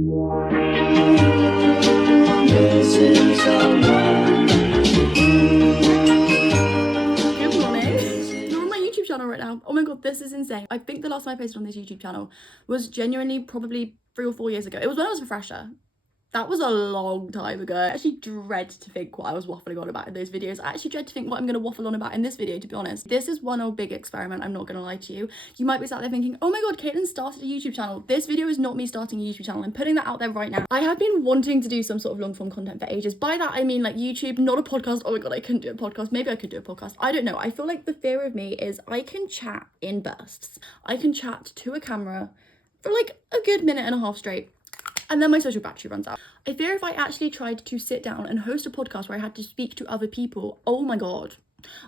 Right now. Oh my god, this is insane. I think the last time I posted on this YouTube channel was genuinely probably 3 or 4 years ago. It was when I was a fresher. That was a long time ago. I actually dread to think what I was waffling on about in those videos. I actually dread to think what I'm going to waffle on about in this video, to be honest. This is one old big experiment, I'm not going to lie to you. You might be sat there thinking, oh my god, Caitlin started a YouTube channel. This video is not me starting a YouTube channel. I'm putting that out there right now. I have been wanting to do some sort of long form content for ages. By that, I mean like YouTube, not a podcast. Oh my god, I couldn't do a podcast. Maybe I could do a podcast. I don't know. I feel like the fear of me is I can chat in bursts. I can chat to a camera for like a good minute and a half straight, and then my social battery runs out. I fear if I actually tried to sit down and host a podcast where I had to speak to other people, oh my god,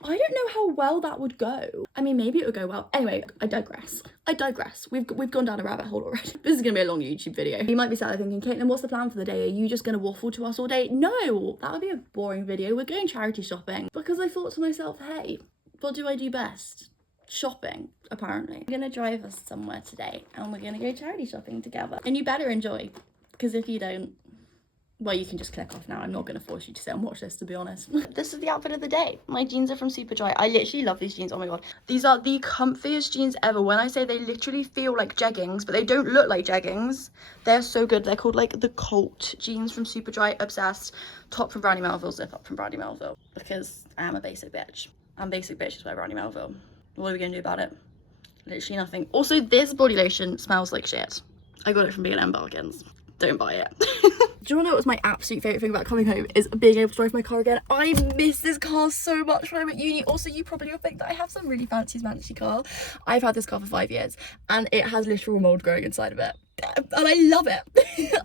I don't know how well that would go. I mean, maybe it would go well. Anyway, I digress. We've gone down a rabbit hole already. This is gonna be a long YouTube video. You might be sat there thinking, Caitlin, what's the plan for the day? Are you just gonna waffle to us all day? No, that would be a boring video. We're going charity shopping. Because I thought to myself, hey, what do I do best? Shopping, apparently. We're gonna drive us somewhere today and we're gonna go charity shopping together. And you better enjoy, because if you don't, well, you can just click off now. I'm not going to force you to sit and watch this, to be honest. This is the outfit of the day. My jeans are from Superdry. I literally love these jeans. Oh my god. These are the comfiest jeans ever. When I say they literally feel like jeggings, but they don't look like jeggings. They're so good. They're called like the Cult jeans from Superdry. Obsessed. Top from Brandy Melville, zip up from Brandy Melville. Because I am a basic bitch. And basic bitches wear Brandy Melville. What are we going to do about it? Literally nothing. Also, this body lotion smells like shit. I got it from B&M Bargains. Don't buy it. Do you want to know what was my absolute favourite thing about coming home is being able to drive my car again? I miss this car so much when I'm at uni. Also, you probably will think that I have some really fancy car. I've had this car for 5 years and it has literal mould growing inside of it. And I love it.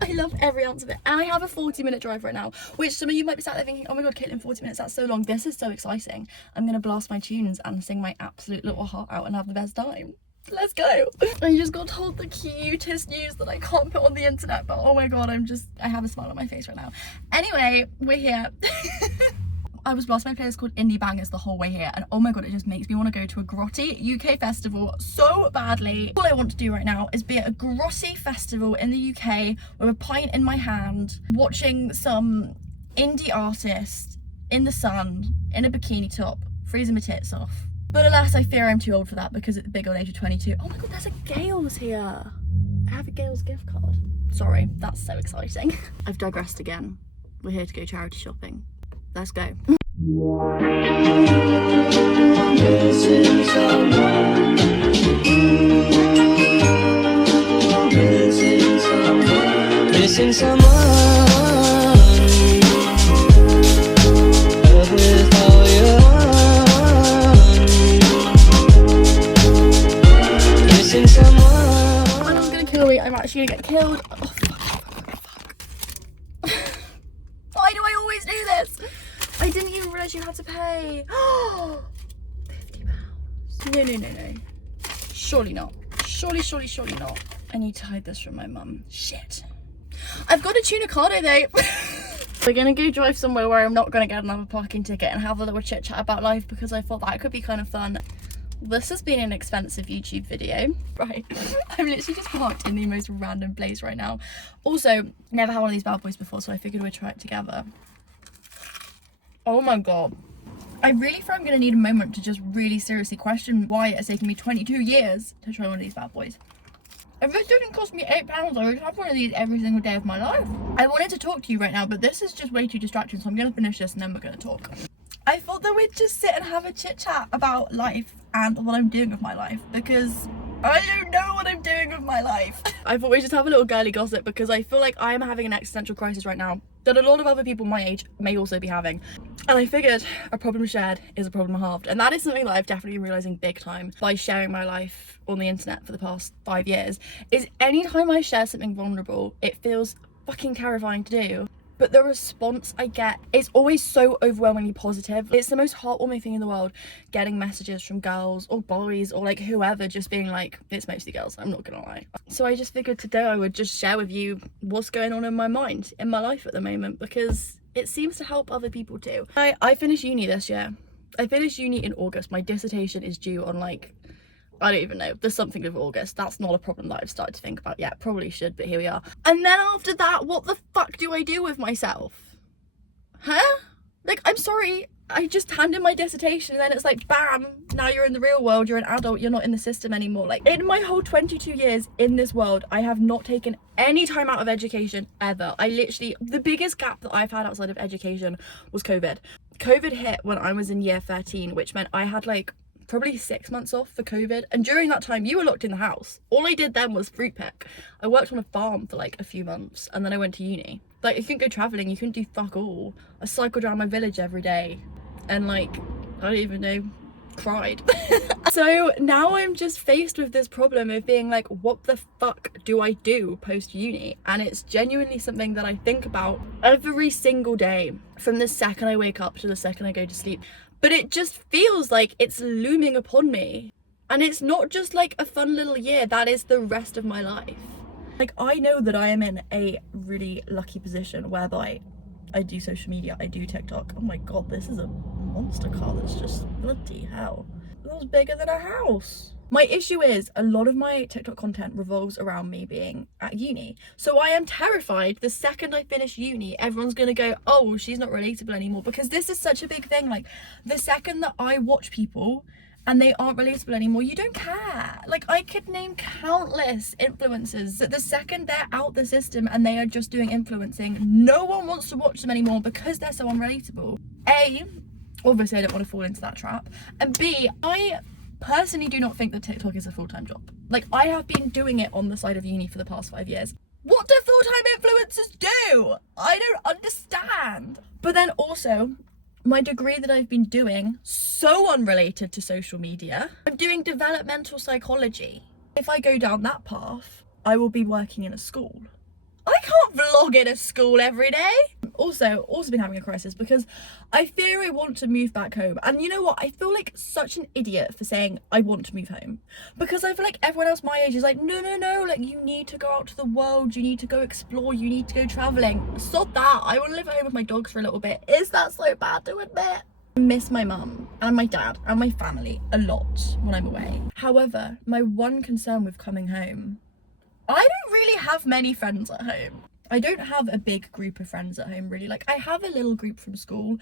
I love every ounce of it. And I have a 40-minute drive right now, which some of you might be sat there thinking, oh my god, Caitlin, 40 minutes, that's so long. This is so exciting. I'm going to blast my tunes and sing my absolute little heart out and have the best time. Let's go. I just got told the cutest news that I can't put on the internet, but oh my god, I have a smile on my face right now. Anyway, we're here. I was blasting my playlist called Indie Bangers the whole way here, and oh my god, it just makes me want to go to a grotty UK festival so badly. All I want to do right now is be at a grotty festival in the UK with a pint in my hand, watching some indie artist in the sun, in a bikini top, freezing my tits off. But alas, I fear I'm too old for that because at the big old age of 22. Oh my god, there's a Gales here. I have a Gales gift card. Sorry, that's so exciting. I've digressed again. We're here to go charity shopping. Let's go. Missing someone. I'm actually gonna get killed. Oh, fuck. Why do I always do this? I didn't even realise you had to pay. £50. No. Surely not. Surely not. I need to hide this from my mum. Shit. I've got a tunacado though. We're gonna go drive somewhere where I'm not gonna get another parking ticket and have a little chit chat about life because I thought that could be kind of fun. This has been an expensive YouTube video. Right, I'm literally just parked in the most random place right now. Also, never had one of these bad boys before, so I figured we'd try it together. Oh my god. I really feel I'm gonna need a moment to just really seriously question why it's taken me 22 years to try one of these bad boys. If this didn't cost me £8, I would have one of these every single day of my life. I wanted to talk to you right now, but this is just way too distracting, so I'm gonna finish this and then we're gonna talk. I thought that we'd just sit and have a chit chat about life and what I'm doing with my life, because I don't know what I'm doing with my life. I thought we'd just have a little girly gossip because I feel like I am having an existential crisis right now that a lot of other people my age may also be having. And I figured a problem shared is a problem halved. And that is something that I've definitely been realising big time by sharing my life on the internet for the past 5 years, is anytime I share something vulnerable, it feels fucking terrifying to do. But the response I get is always so overwhelmingly positive. It's the most heartwarming thing in the world, getting messages from girls or boys or like whoever just being like, it's mostly girls, I'm not gonna lie. So I just figured today I would just share with you what's going on in my mind, in my life at the moment, because it seems to help other people too. I finished uni this year. I finished uni in August. My dissertation is due on like, I don't even know. There's something with August. That's not a problem that I've started to think about yet. Probably should, but here we are. And then after that, what the fuck do I do with myself? Huh? Like, I'm sorry, I just hand in my dissertation and then it's like, bam, now you're in the real world, you're an adult, you're not in the system anymore. Like, in my whole 22 years in this world, I have not taken any time out of education ever. I literally, the biggest gap that I've had outside of education was COVID. COVID hit when I was in year 13, which meant I had like probably 6 months off for COVID, and during that time you were locked in the house. All I did then was fruit pick. I worked on a farm for like a few months and then I went to uni. Like, you couldn't go travelling, you couldn't do fuck all. I cycled around my village every day and like, I don't even know, cried. So now I'm just faced with this problem of being like, what the fuck do I do post uni? And it's genuinely something that I think about every single day, from the second I wake up to the second I go to sleep. But it just feels like it's looming upon me. And it's not just like a fun little year, that is the rest of my life. Like, I know that I am in a really lucky position whereby I do social media, I do TikTok. Oh my god, this is a monster car that's just bloody hell. That's bigger than a house. My issue is a lot of my TikTok content revolves around me being at uni. So I am terrified the second I finish uni, everyone's gonna go, oh, she's not relatable anymore. Because this is such a big thing. Like, the second that I watch people and they aren't relatable anymore, you don't care. Like, I could name countless influencers that the second they're out the system and they are just doing influencing, no one wants to watch them anymore because they're so unrelatable. A, obviously I don't want to fall into that trap, and B, I personally do not think that TikTok is a full-time job. Like, I have been doing it on the side of uni for the past 5 years. What do full-time influencers do? I don't understand. But then also, my degree that I've been doing, so unrelated to social media. I'm doing developmental psychology. If I go down that path, I will be working in a school. I can't vlog in a school every day. Also been having a crisis because I fear I want to move back home. And you know what? I feel like such an idiot for saying I want to move home. Because I feel like everyone else my age is like, no, like, you need to go out to the world, you need to go explore, you need to go travelling. Sod that. I want to live at home with my dogs for a little bit. Is that so bad to admit? I miss my mum and my dad and my family a lot when I'm away. However, my one concern with coming home, I don't really have many friends at home. I don't have a big group of friends at home, really. Like, I have a little group from school,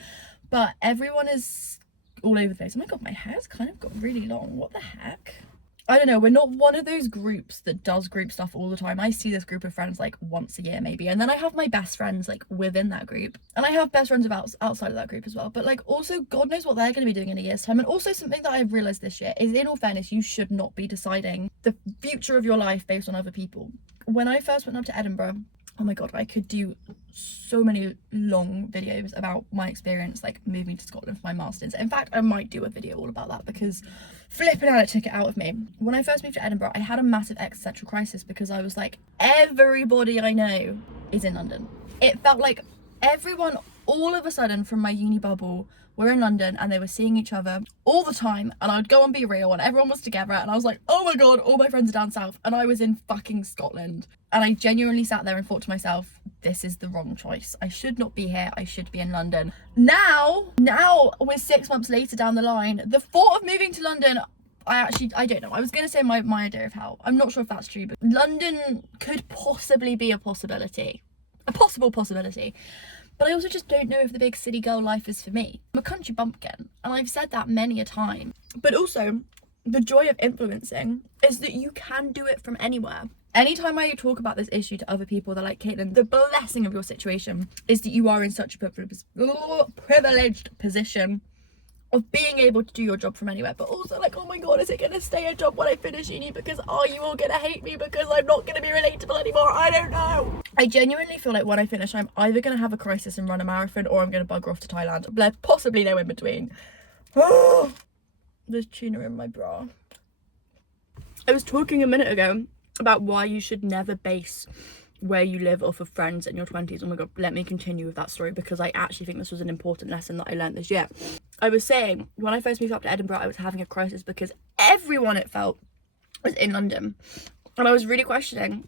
but everyone is all over the place. Oh my god, my hair's kind of got really long. What the heck? I don't know, we're not one of those groups that does group stuff all the time. I see this group of friends like once a year maybe, and then I have my best friends like within that group, and I have best friends outside of that group as well. But like, also, God knows what they're going to be doing in a year's time. And also, something that I've realised this year is, in all fairness, you should not be deciding the future of your life based on other people. When I first went up to Edinburgh, oh my god, I could do so many long videos about my experience like moving to Scotland for my masters. In fact, I might do a video all about that because flipping out, it took it out of me. When I first moved to Edinburgh, I had a massive existential crisis because I was like, everybody I know is in London. It felt like everyone all of a sudden from my uni bubble were in London and they were seeing each other all the time, and I would go on Be Real and everyone was together and I was like, oh my god, all my friends are down south, and I was in fucking Scotland. And I genuinely sat there and thought to myself, this is the wrong choice. I should not be here, I should be in London. Now we're 6 months later down the line, the thought of moving to London, I don't know. I was going to say my idea of how. I'm not sure if that's true, but London could possibly be a possibility. A possible possibility. But I also just don't know if the big city girl life is for me. I'm a country bumpkin, and I've said that many a time. But also, the joy of influencing is that you can do it from anywhere. Anytime I talk about this issue to other people, they're like, Caitlin, the blessing of your situation is that you are in such a privileged position of being able to do your job from anywhere. But also, like, oh my god, is it going to stay a job when I finish uni? Because are you all going to hate me because I'm not going to be relatable anymore? I don't know. I genuinely feel like when I finish, I'm either going to have a crisis and run a marathon, or I'm going to bugger off to Thailand. There's possibly no in between. There's tuna in my bra. I was talking a minute ago about why you should never base where you live off of friends in your 20s. Oh my god, let me continue with that story because I actually think this was an important lesson that I learned this year. I was saying, when I first moved up to Edinburgh, I was having a crisis because everyone, it felt, was in London. And I was really questioning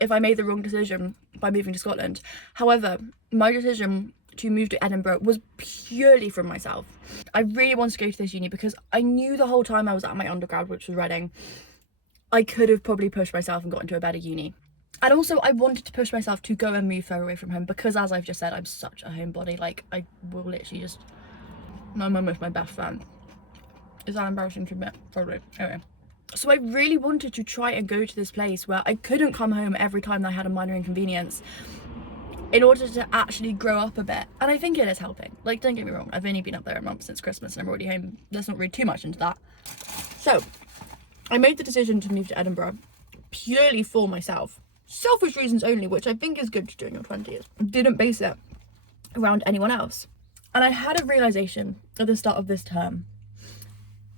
if I made the wrong decision by moving to Scotland. However, my decision to move to Edinburgh was purely from myself. I really wanted to go to this uni because I knew the whole time I was at my undergrad, which was Reading, I could have probably pushed myself and got into a better uni. And also I wanted to push myself to go and move further away from home because, as I've just said, I'm such a homebody. Like, I will literally just... My mum is my best friend. Is that embarrassing to admit? Probably. Anyway. So I really wanted to try and go to this place where I couldn't come home every time I had a minor inconvenience, in order to actually grow up a bit. And I think it is helping. Like, don't get me wrong, I've only been up there a month since Christmas and I'm already home. Let's not read too much into that. So I made the decision to move to Edinburgh purely for myself. Selfish reasons only, which I think is good to do in your 20s. Didn't base it around anyone else. And I had a realization at the start of this term.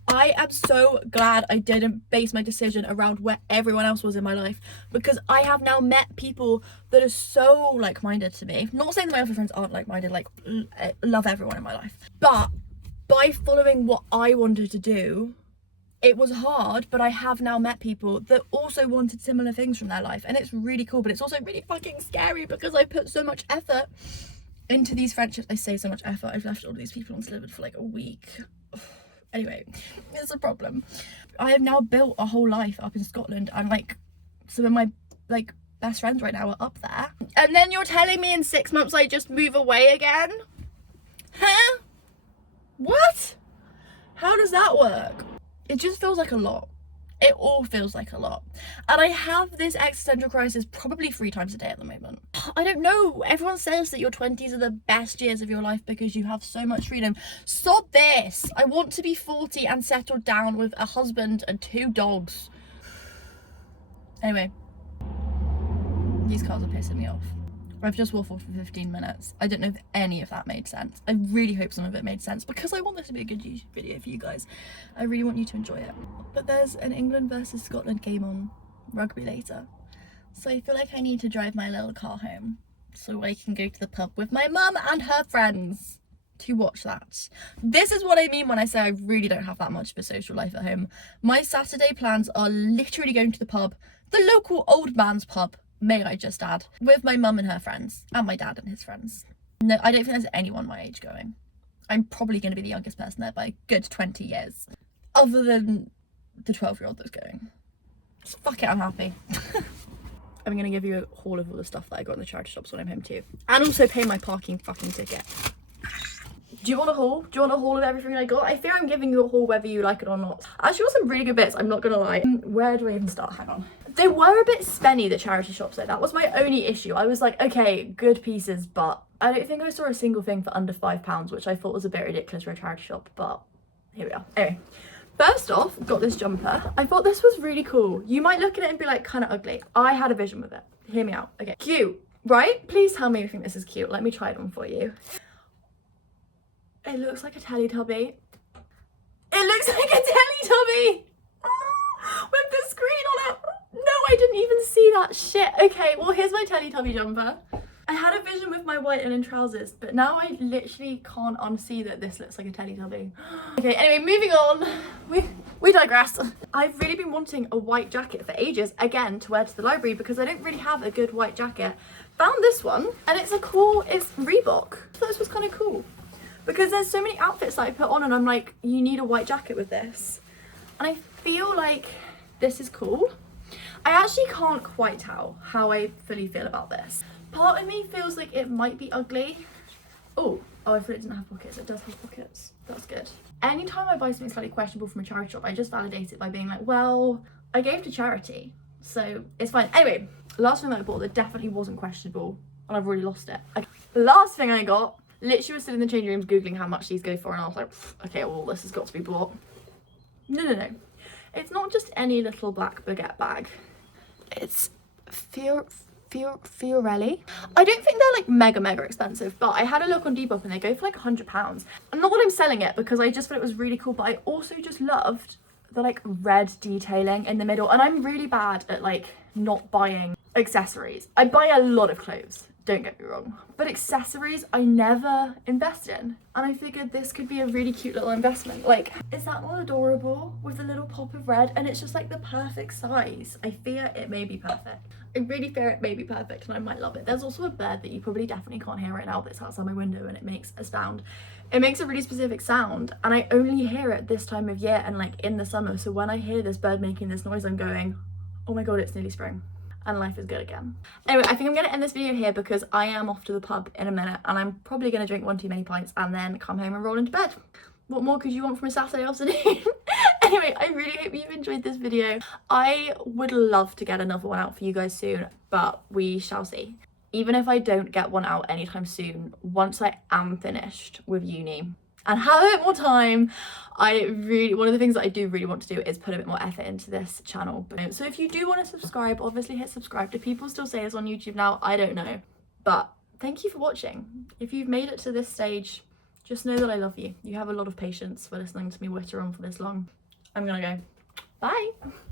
I am so glad I didn't base my decision around where everyone else was in my life, because I have now met people that are so like-minded to me. Not saying that my other friends aren't like-minded, like, I love everyone in my life. But by following what I wanted to do, it was hard, but I have now met people that also wanted similar things from their life. And it's really cool, but it's also really fucking scary because I put so much effort into these friendships. I say so much effort. I've left all these people undelivered for like a week. Anyway, it's a problem. I have now built a whole life up in Scotland, and like some of my like best friends right now are up there. And then you're telling me in 6 months I just move away again? Huh? What? How does that work? It just feels like a lot. It all feels like a lot. And I have this existential crisis probably 3 times a day at the moment. I don't know. Everyone says that your 20s are the best years of your life because you have so much freedom. Sod this. I want to be 40 and settled down with a husband and 2 dogs. Anyway. These cars are pissing me off. I've just waffled for 15 minutes. I don't know if any of that made sense. I really hope some of it made sense because I want this to be a good YouTube video for you guys. I really want you to enjoy it. But there's an England versus Scotland game on rugby later. So I feel like I need to drive my little car home so I can go to the pub with my mum and her friends to watch that. This is what I mean when I say I really don't have that much of a social life at home. My Saturday plans are literally going to the pub, the local old man's pub, may I just add, with my mum and her friends, and my dad and his friends. No, I don't think there's anyone my age going. I'm probably going to be the youngest person there by a good 20 years. Other than the 12-year-old that's going. So fuck it, I'm happy. I'm going to give you a haul of all the stuff that I got in the charity shops when I'm home too. And also pay my parking fucking ticket. Do you want a haul? Do you want a haul of everything I got? I fear I'm giving you a haul whether you like it or not. I actually got some really good bits, I'm not gonna lie. Where do I even start? Hang on. They were a bit spenny, the charity shops though. That was my only issue. I was like, okay, good pieces, but I don't think I saw a single thing for under £5, which I thought was a bit ridiculous for a charity shop, but here we are. Anyway, first off, got this jumper. I thought this was really cool. You might look at it and be like, kind of ugly. I had a vision with it. Hear me out. Okay, cute, right? Please tell me you think this is cute. Let me try it on for you. It looks like a Teletubby. It looks like a Teletubby! With the screen on it. No, I didn't even see that shit. Okay, well, here's my Teletubby jumper. I had a vision with my white linen trousers, but now I literally can't unsee that this looks like a Teletubby. Okay, anyway, moving on. We digress. I've really been wanting a white jacket for ages, again, to wear to the library because I don't really have a good white jacket. Found this one, and it's Reebok. I thought this was kind of cool. Because there's so many outfits that I put on and I'm like, you need a white jacket with this. And I feel like this is cool. I actually can't quite tell how I fully feel about this. Part of me feels like it might be ugly. Oh, I thought it didn't have pockets. It does have pockets. That's good. Anytime I buy something slightly questionable from a charity shop, I just validate it by being like, well, I gave to charity, so it's fine. Anyway, last thing that I bought that definitely wasn't questionable, and I've already lost it. Okay. Last thing I got, literally was sitting in the changing rooms googling how much these go for, and I was like, okay, well, this has got to be bought. No. It's not just any little black baguette bag. It's Fiorelli. I don't think they're like mega expensive, but I had a look on Depop and they go for like £100. And not that I'm selling it because I just thought it was really cool, but I also just loved the like red detailing in the middle. And I'm really bad at like not buying accessories. I buy a lot of clothes, don't get me wrong, but accessories I never invest in, and I figured this could be a really cute little investment. Like, is that not adorable with a little pop of red? And it's just like the perfect size. I fear it may be perfect. I really fear it may be perfect and I might love it. There's also a bird that you probably definitely can't hear right now that's outside my window, and it makes a sound. It makes a really specific sound, and I only hear it this time of year and like in the summer. So when I hear this bird making this noise, I'm going, oh my god, it's nearly spring and life is good again. Anyway, I think I'm gonna end this video here because I am off to the pub in a minute and I'm probably gonna drink one too many pints and then come home and roll into bed. What more could you want from a Saturday afternoon? Anyway, I really hope you've enjoyed this video. I would love to get another one out for you guys soon, but we shall see. Even if I don't get one out anytime soon, once I am finished with uni and have a bit more time, one of the things that I do really want to do is put a bit more effort into this channel. So if you do want to subscribe, obviously hit subscribe. Do people still say this on YouTube now? I don't know. But thank you for watching. If you've made it to this stage, just know that I love you. You have a lot of patience for listening to me witter on for this long. I'm gonna go. Bye.